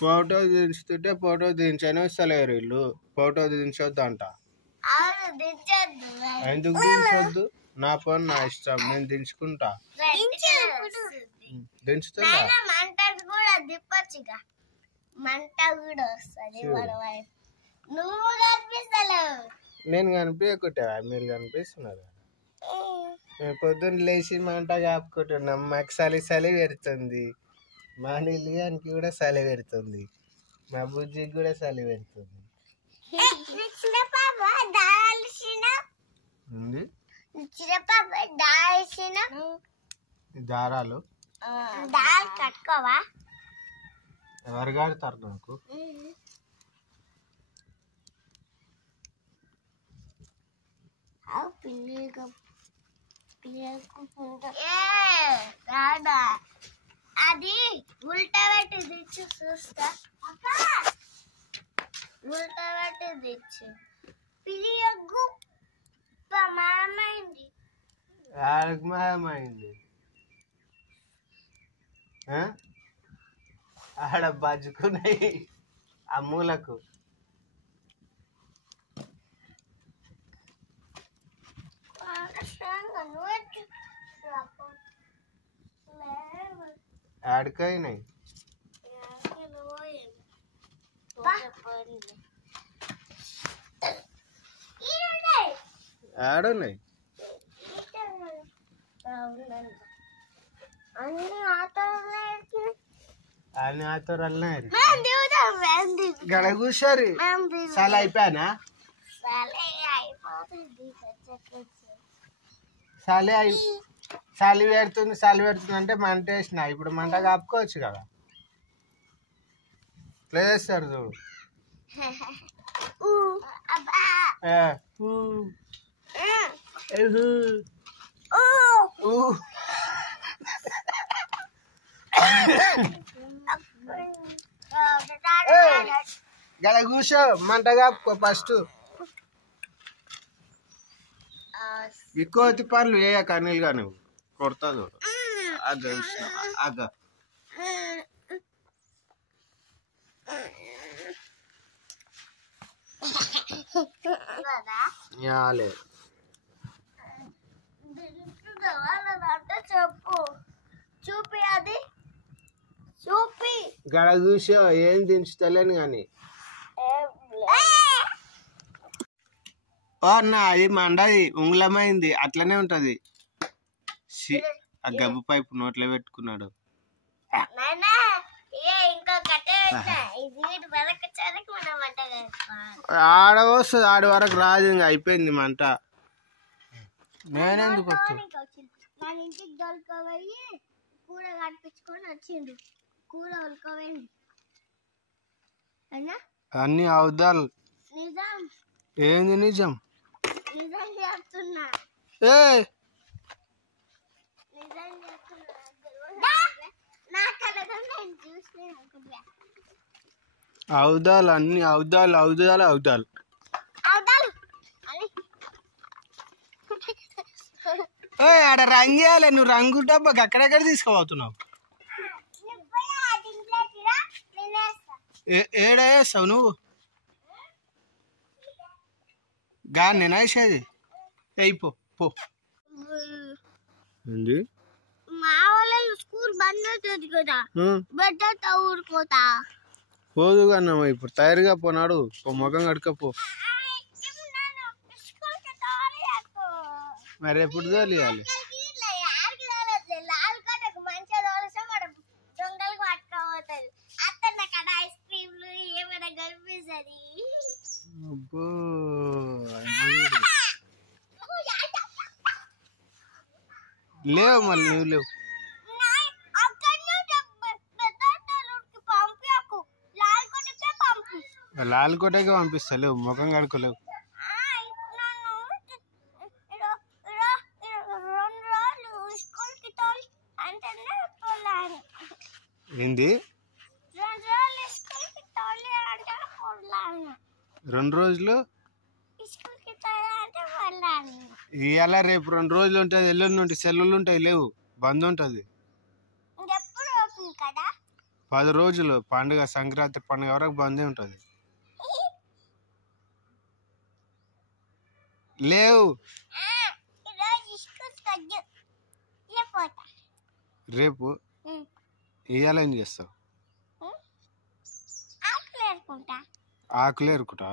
Photo దించుతుంటే photo దించని వస్తలేరు వీళ్ళు. Photo దించొద్దు అంట. ఎందుకు దించొద్దు? నా పని నా ఇష్టం, నేను దించుకుంటా. దించుతుందా? నేను కనిపించకుంటా, మీరు కనిపిస్తున్నారు. మేము పొద్దున్న లేచి మంట కాపుకుంటున్నాం. మాకు చలి పెడుతుంది. మా నీళ్ళకి కూడా చలి పెడుతుంది. మా బుజ్జికి కూడా చలి పెడుతుంది. దారాలు కట్టుకోవా? ఎవరు కడతారు నాకు? అది ఉల్టా పెట్టి తెచ్చు చూస్తా. ఉల్టా పెట్టి తెచ్చు పిలియగ్గు మామైంది. మాయమైంది ఆడ బజ్జుకున్నాయి ఆ మూలకు. ఆడికైనాయి ఆడున్నాయి. అన్ని ఆతోరల్నే గడ కూర్చోరి. చాలా అయిపోయానా? చలి పెడుతుంది అంటే మంట వేసిన. ఇప్పుడు మంట కాపుకోవచ్చు కదా. ప్లేస్తారు చూడు. గల కూర్చో, మంట కాపుకో ఫస్ట్. ఈ కోతి పనులు వేయక అనిల్గా నువ్వు కొడతా చూడు. అగ్గ చెప్పు చూపి, అది చూపి. గడ కూర్చో, ఏం దించుతలేను కానీ. అన్న అది మండది, ఉంగులమైంది, అట్లనే ఉంటది. ఆ గబ్బు పైపు నోట్లో పెట్టుకున్నాడు. ఆడ వస్తుంది, ఆడి వరకు రాదు. ఇంకా అయిపోయింది మంట. నేనెందుకు మన ఇంటికి దొరకబోయి కూర కట్టించుకొని వచ్చిండు. కూర ఉడకబోయింది అన్ని అవుదాలు. నిజం. ఏంది నిజం? నిజం చెప్తున్నా. అవుదాలు, అన్ని అవుదాలు అవుదాలు అవుదాలు. ఆడ రంగు వేయాలి. నువ్వు రంగు డబ్బాకి అక్కడెక్కడ తీసుకుపోతున్నావు? ఏడా వేస్తావు నువ్వు? గా నేను వేసేది అయిపో పో. మా వాళ్ళు స్కూల్ బంద్ అవుతుంది కదా, బెడ్డ ఊరుకోతా. పోదు కన్నా ఇప్పుడు తయారుగా పోనాడు. ముఖం కడుకపో. మరి ఎప్పుడు తోలియాలి? అబ్బో లేవు, మళ్ళీ నువ్వు లేవు. లాల్కోటకి పంపిస్తా. లేవు, ముఖం కడుకోలేవు. ఏంది 2 రోజులు? ఇవాళ రేపు 2 రోజులు ఉంటుంది. ఎల్లుండి నుండి సెలవులు ఉంటాయి. లేవు, బంద్ ఉంటుంది. 10 రోజులు పండుగ, సంక్రాంతి పండుగ వరకు బందే ఉంటుంది. లేవు రేపు ఇవాళ ఏం చేస్తావు? ఆకులు ఏరుకుంటా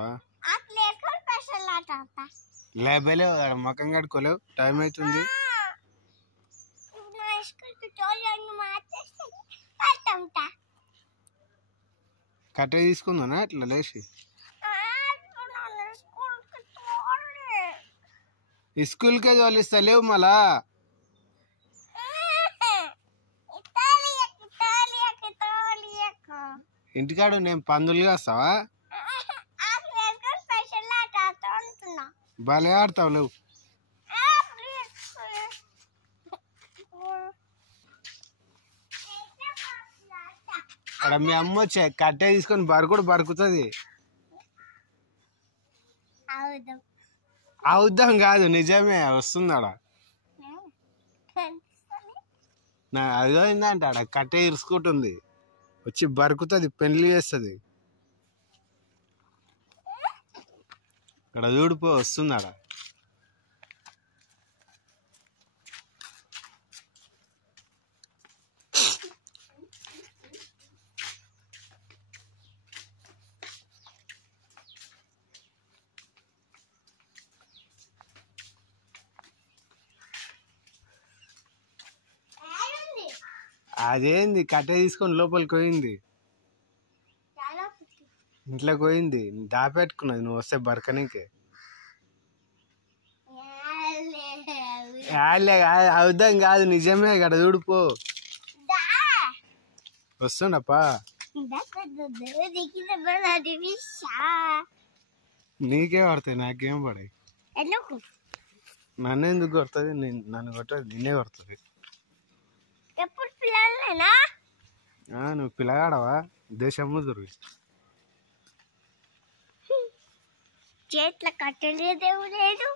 లేబేలేవు, మకం కడుకోలేవు, టైం అవుతుంది. కట్టే తీసుకుందానా అట్లా లేచి? స్కూల్కే తోలిస్తా, లేవు మళ్ళా. ఇంటికాడు నేను పందులు కాస్తావా? భలే ఆడతావు లేవు. అక్కడ మీ అమ్మ వచ్చే కట్టే తీసుకొని బరుకుడు బరుకుతుంది. అవుద్దాం కాదు, నిజమే వస్తుంది ఆడ. అదో ఏందంట ఆడ కట్టే ఇరుసుకుంటుంది, వచ్చి బరుకుతుంది, పెళ్లి చేస్తుంది. అక్కడ చూడిపో వస్తుంది ఆడ. అదేంది కట్టే తీసుకొని లోపలికి పోయింది, ఇంట్లోకి పోయింది, దాపెట్టుకున్నది నువ్వు వస్తే బరకనీకే. అవుద్దాం కాదు, నిజమే కదా చూడిపో వస్తుండప్పా. నీకే పడతాయి, నాకేం పడాయి. నన్ను ఎందుకు కొడుతుంది? నన్ను కొట్టదు, నిన్నే కొడుతుంది. నువ్వు పిల్లగాడవా? దేశం ముదురు చేట్ల కట్టలేదేవు లేదు,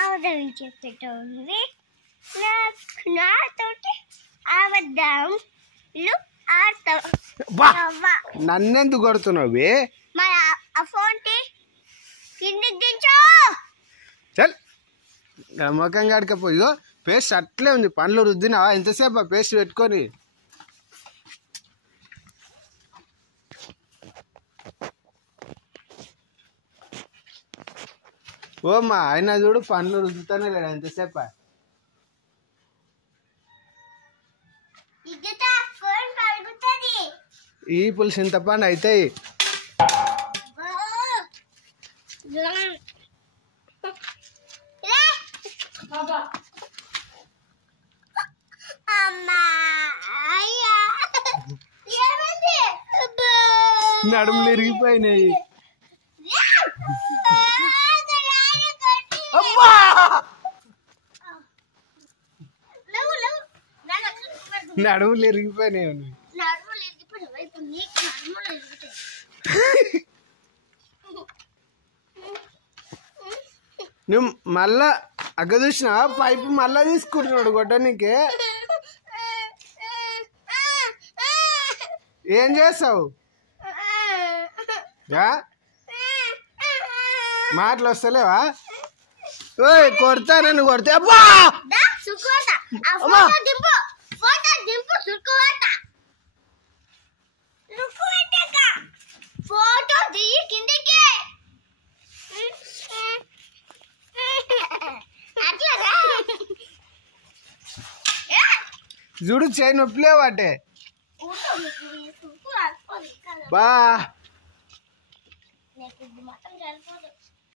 ఆవదించేటోనివి. నాతోటి ఆవద్దాంలు ఆడతావు. నన్నెందుకు కొడుతున్నావు? మరి ఆ ఫోన్ కిందికి దించు. చల్ ముఖం కాడకపోయో పేస్ట్ అట్లే ఉంది, పండ్లు రుద్దినావా? ఎంతసేపు పేస్ట్ పెట్టుకొని? ఓమ్మా ఆయన చూడు పండ్లు రుద్దుతానే లేడు, ఎంతసేపా? ఈ పులుసు చింతపండు అవుతాయి. నడుములు ఇరిగిపోయినాయి. నడుములు ఇరిగిపోయినాయి. నువ్వు మళ్ళా అగ్గ చూసినా పైపు మళ్ళా తీసుకుంటున్నాడు కొట్టనీకే. ఏం చేస్తావు? మాటలు వస్తలేవా? కొడతా, నన్ను కొడితే అబ్బా ఫోటో దిగి కిందికి చూడు చేయి నొప్పిలేవు అంటే బా.